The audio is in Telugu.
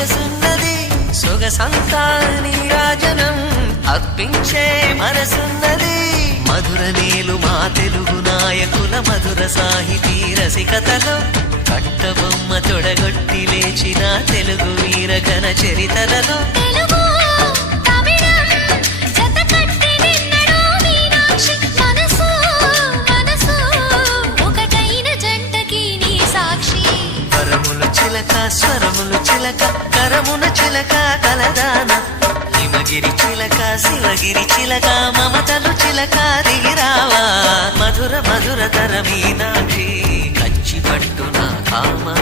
సొగసున్నది సొగసంతా నీరాజనం అర్పించే మనసున్నది మధుర నేలు మా తెలుగు నాయకుల మధుర సాహితీ రసికతలో కట్టబొమ్మ తొడగొట్టి లేచిన తెలుగు వీర ఘన చరితలలో చిలక స్వరములు చిలక కరమున చిలక కలదాన హిమగిరి చిలక శివగిరి చిలక మమతలు చిలక దిగిరావా మధుర మధుర తర మీనాక్షి కంచి పట్టున కామా